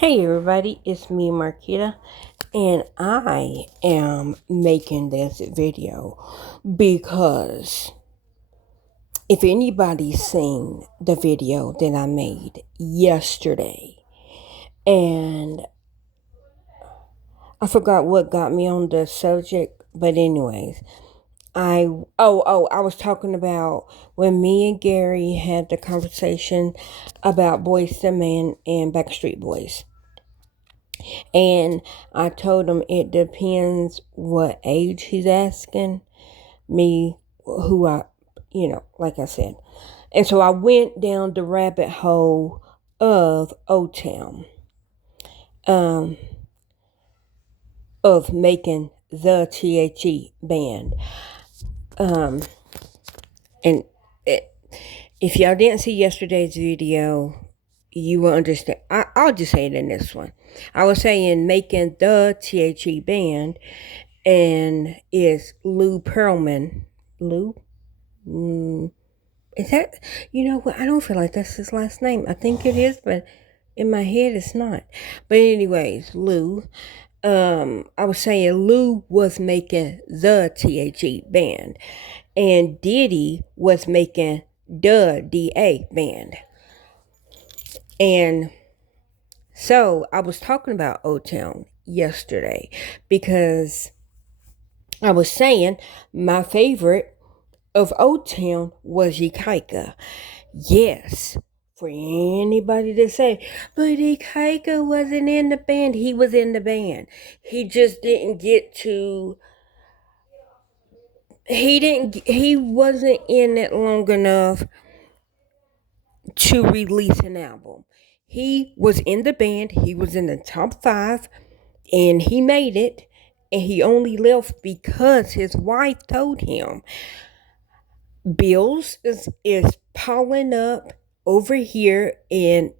Hey everybody, it's me Marquita, and I am making this video because if anybody's seen the video that I made yesterday, and I forgot what got me on the subject, but anyways, I was talking about when me and Gary had the conversation about Boyz II Men and Backstreet Boys. And I told him it depends what age he's asking me, who like I said. And so I went down the rabbit hole of O-Town, um, of making the THE band. And it, if y'all didn't see yesterday's video, you will understand. I'll just say it in this one. I was saying making the THE band, and is Lou Pearlman. Lou? Is that, you know what? I don't feel like that's his last name. I think it is, but in my head it's not. But anyways, Lou. I was saying Lou was making the THE band, and Diddy was making the DA band. And so I was talking about O-Town yesterday because I was saying my favorite of O-Town was Ikaika. Yes, for anybody to say, but Ikaika wasn't in the band. He was in the band. He just didn't get to. He wasn't in it long enough to release an album. He was in the band. He was in the top 5, and he made it. And he only left because his wife told him, bills is piling up over here in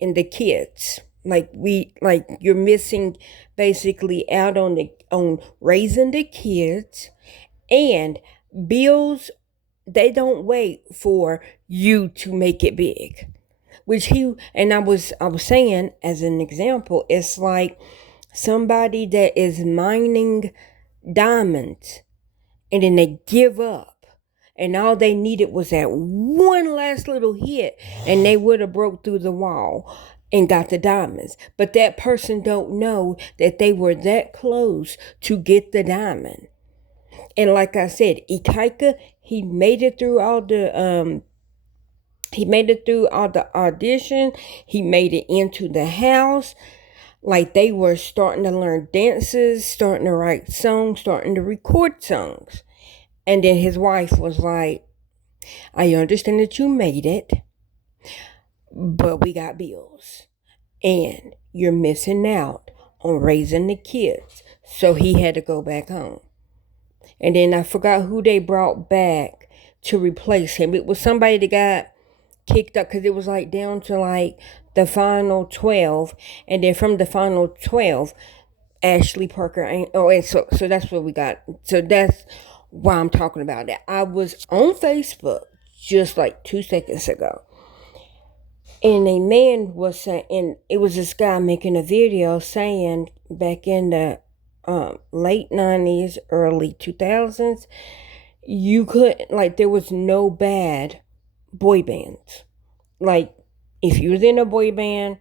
the kids. Like you're missing basically out on raising the kids, and bills, they don't wait for you to make it big. Which he and I was saying as an example, it's like somebody that is mining diamonds and then they give up, and all they needed was that one last little hit, and they would have broke through the wall and got the diamonds. But that person don't know that they were that close to get the diamond. And like I said, Ikaika, he made it through all the audition. He made it into the house. Like, they were starting to learn dances, starting to write songs, starting to record songs. And then his wife was like, I understand that you made it, but we got bills. And you're missing out on raising the kids. So he had to go back home. And then I forgot who they brought back to replace him. It was somebody that got kicked up because it was like down to like the final 12. And then from the final 12, Ashley Parker ain't. Oh, and so that's what we got. So that's why I'm talking about that. I was on Facebook just like 2 seconds ago, and a man was saying, and it was this guy making a video saying back in the late 90s, early 2000s, you couldn't, like, there was no bad boy bands. Like, if you was in a boy band,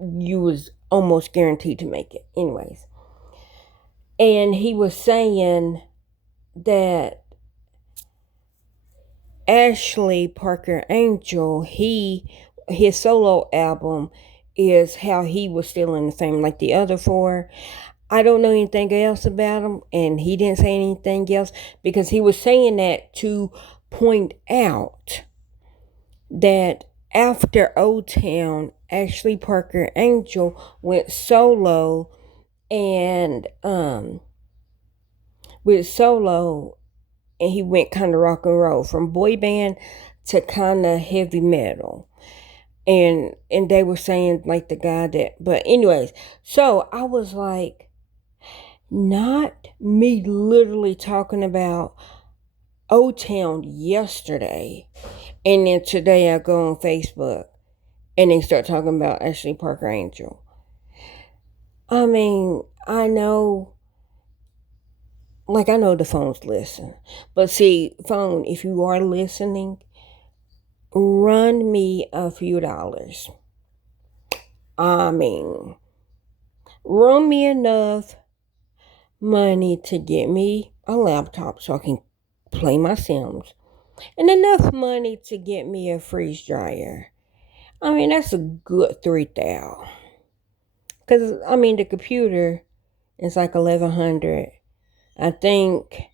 you was almost guaranteed to make it. Anyways. And he was saying that Ashley Parker Angel, his solo album is how he was still in the fame like the other 4. I don't know anything else about him, and he didn't say anything else because he was saying that to point out that after O-Town, Ashley Parker Angel went solo, and he went kind of rock and roll from boy band to kind of heavy metal. And they were saying like the guy that, but anyways, so I was like, not me literally talking about O-Town yesterday, and then today I go on Facebook And they start talking about Ashley Parker Angel. I mean, I know the phones listen. But see, phone, if you are listening, run me a few dollars. I mean, run me enough money to get me a laptop so I can play my Sims. And enough money to get me a freeze dryer. I mean, that's a good $3,000. Because, I mean, the computer is like $1,100. I think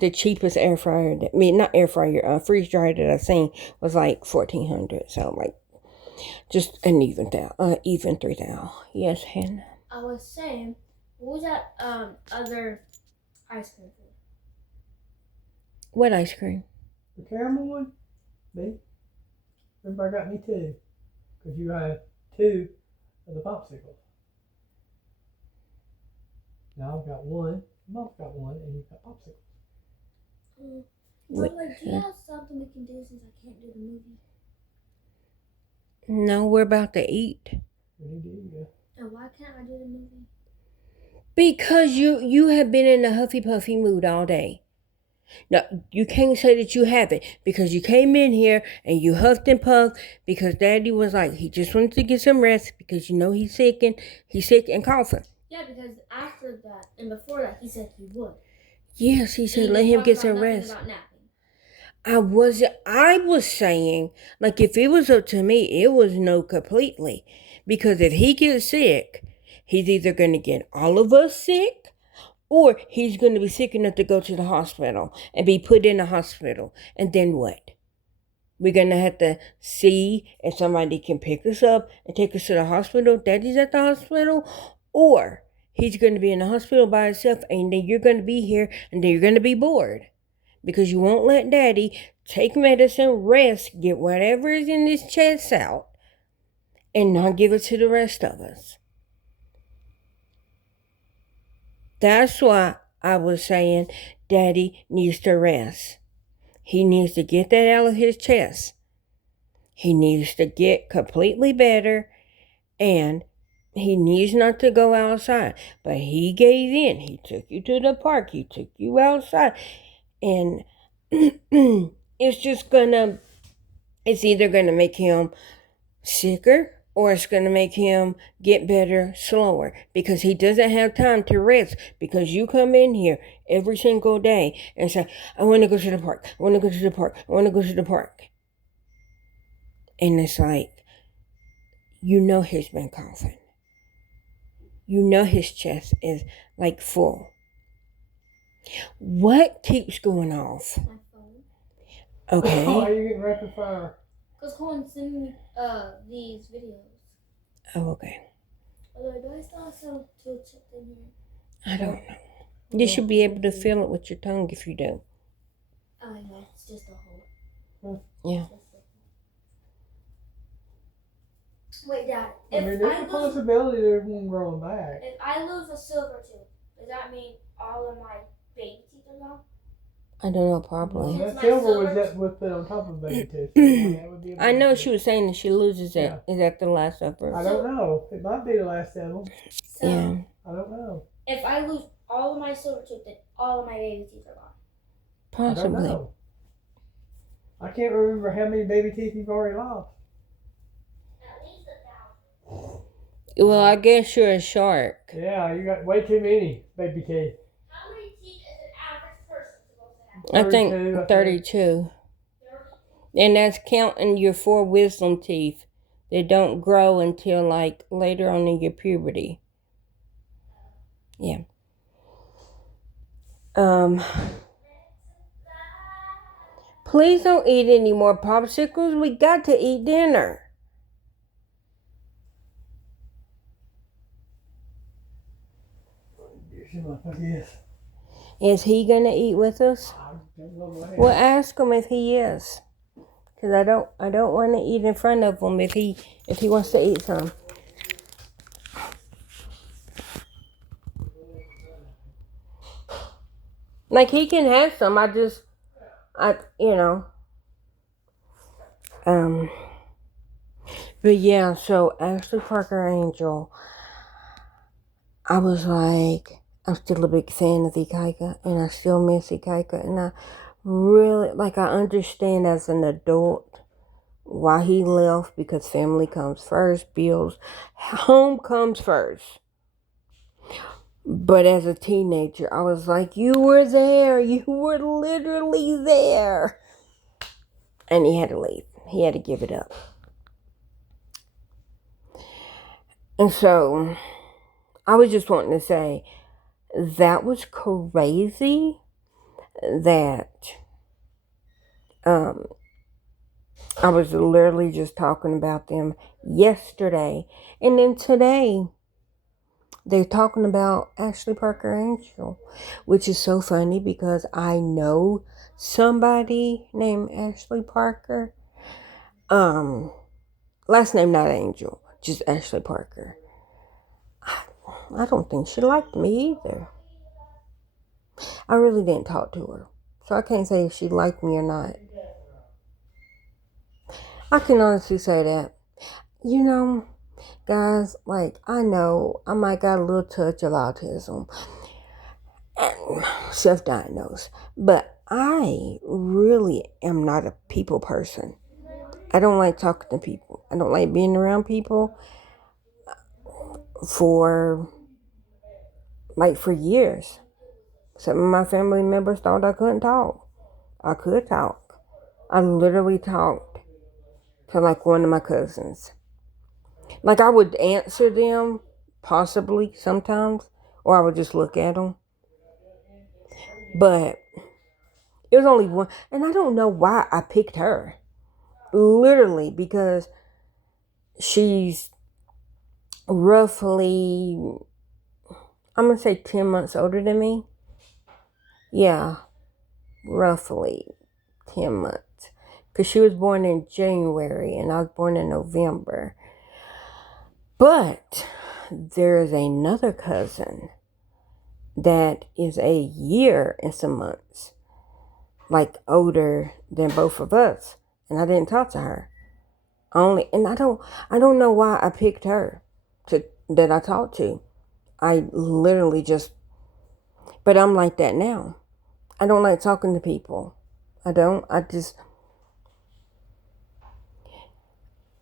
the cheapest air fryer, not air fryer, freeze dryer that I've seen was like $1,400. So, like, just an even $3,000. Yes, Hannah. I was saying, what was that other ice cream food? What ice cream? The caramel one? Me? Remember I got me two. Because you had two of the popsicles. Now I've got one. Mom's got one, and you've got popsicles. But like, do you have something we can do since I can't do the movie? No, we're about to eat. We do, yeah. And why can't I do the movie? Because you have been in a huffy puffy mood all day. No, you can't say that you haven't, because you came in here and you huffed and puffed because Daddy was like, he just wanted to get some rest because he's sick and coughing. Yeah, because after that and before that, he said he would. Yes, he said let him get some rest. I was saying, like, if it was up to me, it was no completely. Because if he gets sick, he's either going to get all of us sick, or he's going to be sick enough to go to the hospital and be put in the hospital. And then what? We're going to have to see if somebody can pick us up and take us to the hospital. Daddy's at the hospital. Or he's going to be in the hospital by himself, and then you're going to be here, and then you're going to be bored. Because you won't let Daddy take medicine, rest, get whatever is in his chest out, and not give it to the rest of us. That's why I was saying Daddy needs to rest. He needs to get that out of his chest. He needs to get completely better, and he needs not to go outside. But he gave in. He took you to the park. He took you outside. And it's either gonna make him sicker, or it's gonna make him get better slower, because he doesn't have time to rest, because you come in here every single day and say, I want to go to the park, I want to go to the park, I want to go to the park. And it's like, he's been coughing. His chest is like full. What keeps going off? My phone. Okay. Why are you getting rapid fire? Because Colin's sending me these videos. Oh, okay. Although, do I still have some tool chipped in here? I don't know. You should be able to feel it with your tongue if you do. Oh, yeah, it's just a hole. Yeah. Wait, Dad. There's a possibility there's one growing back. If I lose a silver tooth, does that mean all of my baby teeth are gone? I don't know, probably. Well, that silver was that was put on top of baby tooth. That would be I know she was saying that she loses it. Yeah. Is that the last of her? I don't know. It might be the last of them. So, yeah. I don't know. If I lose all of my silver tooth, then all of my baby teeth are gone. Possibly. I don't know. I can't remember how many baby teeth you've already lost. At least 1,000. Well, I guess you're a shark. Yeah, you got way too many baby teeth. How many teeth is an average person supposed to have? I think 32. And that's counting your 4 wisdom teeth. They don't grow until like later on in your puberty. Yeah. Please don't eat any more popsicles. We got to eat dinner. Yes. Is he gonna eat with us? Well, ask him if he is, because I don't want to eat in front of him if he wants to eat some. Like, he can have some. I But yeah, so Ashley Parker Angel, I was like, I'm still a big fan of Ikaika, and I still miss Ikaika, and I really, I understand as an adult why he left, because family comes first, bills, home comes first. But as a teenager, I was like, you were there, you were literally there. And he had to leave. He had to give it up. And so I was just wanting to say that was crazy that I was literally just talking about them yesterday. And then today they're talking about Ashley Parker Angel, which is so funny because I know somebody named Ashley Parker. Last name not Angel, just Ashley Parker. I don't think she liked me either. I really didn't talk to her, so I can't say if she liked me or not. I can honestly say that. You know, guys, I know I might got a little touch of autism and self-diagnosed, but I really am not a people person. I don't like talking to people. I don't like being around people for years. Some of my family members thought I couldn't talk. I could talk. I literally talked to one of my cousins. I would answer them, possibly sometimes, or I would just look at them. But it was only one, and I don't know why I picked her. Literally, because she's roughly, I'm going to say 10 months older than me. Yeah, roughly 10 months. Because she was born in January and I was born in November. But there is another cousin that is a year and some months older than both of us, and I didn't talk to her. And I don't know why I picked her that I talked to. I literally just, but I'm like that now. I don't like talking to people.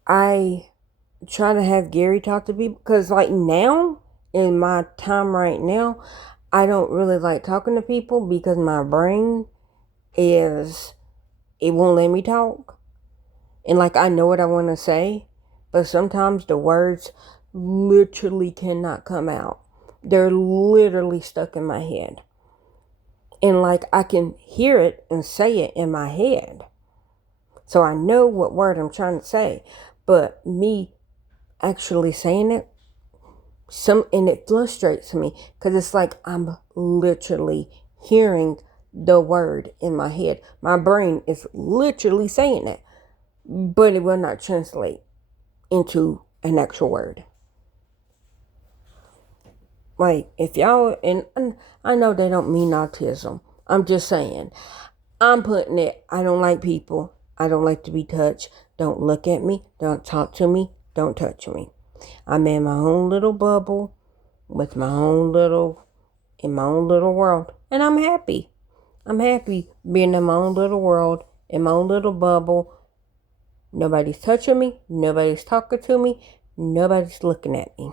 I try to have Gary talk to people, because now, in my time right now, I don't really like talking to people because my brain it won't let me talk. And I know what I want to say, but sometimes the words literally cannot come out. They're literally stuck in my head. And I can hear it and say it in my head. So I know what word I'm trying to say, but me actually saying it, and it frustrates me because it's I'm literally hearing the word in my head. My brain is literally saying it, but it will not translate into an actual word. If y'all, and I know they don't mean autism. I'm just saying, I'm putting it, I don't like people. I don't like to be touched. Don't look at me. Don't talk to me. Don't touch me. I'm in my own little bubble with in my own little world. And I'm happy. I'm happy being in my own little world, in my own little bubble. Nobody's touching me. Nobody's talking to me. Nobody's looking at me.